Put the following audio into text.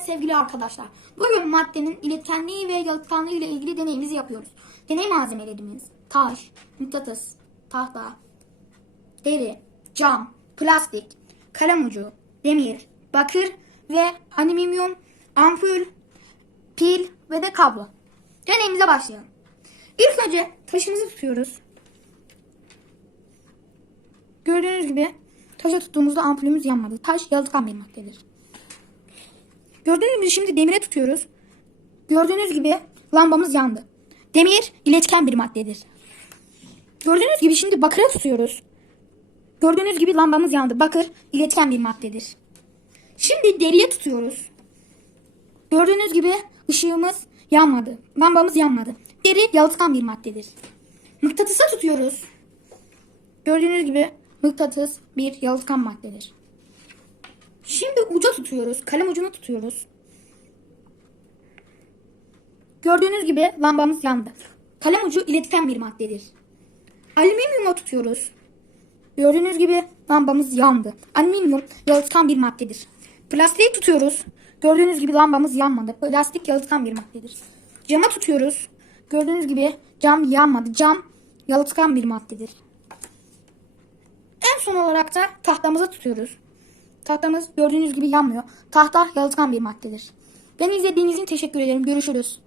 sevgili arkadaşlar. Bugün maddenin iletkenliği ve yalıtkanlığı ile ilgili deneyimizi yapıyoruz. Deney malzemelerimiz taş, mıknatıs, tahta, deri, cam, plastik, kalem ucu, demir, bakır ve alüminyum, ampul, pil ve de kablo. Deneyimize başlayalım. İlk önce taşımızı tutuyoruz. Gördüğünüz gibi taşa tuttuğumuzda ampulümüz yanmadı. Taş yalıtkan bir maddedir. Gördüğünüz gibi şimdi demire tutuyoruz. Gördüğünüz gibi lambamız yandı. Demir iletken bir maddedir. Gördüğünüz gibi şimdi bakıra tutuyoruz. Gördüğünüz gibi lambamız yandı. Bakır iletken bir maddedir. Şimdi deriye tutuyoruz. Gördüğünüz gibi ışığımız yanmadı. Lambamız yanmadı. Deri yalıtkan bir maddedir. Mıknatısa tutuyoruz. Gördüğünüz gibi mıknatıs bir yalıtkan maddedir. Şimdi uca tutuyoruz. Kalem ucunu tutuyoruz. Gördüğünüz gibi lambamız yandı. Kalem ucu iletken bir maddedir. Alüminyumu tutuyoruz. Gördüğünüz gibi lambamız yandı. Alüminyum yalıtkan bir maddedir. Plastiği tutuyoruz. Gördüğünüz gibi lambamız yanmadı. Plastik yalıtkan bir maddedir. Cama tutuyoruz. Gördüğünüz gibi cam yanmadı. Cam yalıtkan bir maddedir. En son olarak da tahtamızı tutuyoruz. Tahtamız gördüğünüz gibi yanmıyor. Tahta yalıtkan bir maddedir. Beni izlediğiniz için teşekkür ederim. Görüşürüz.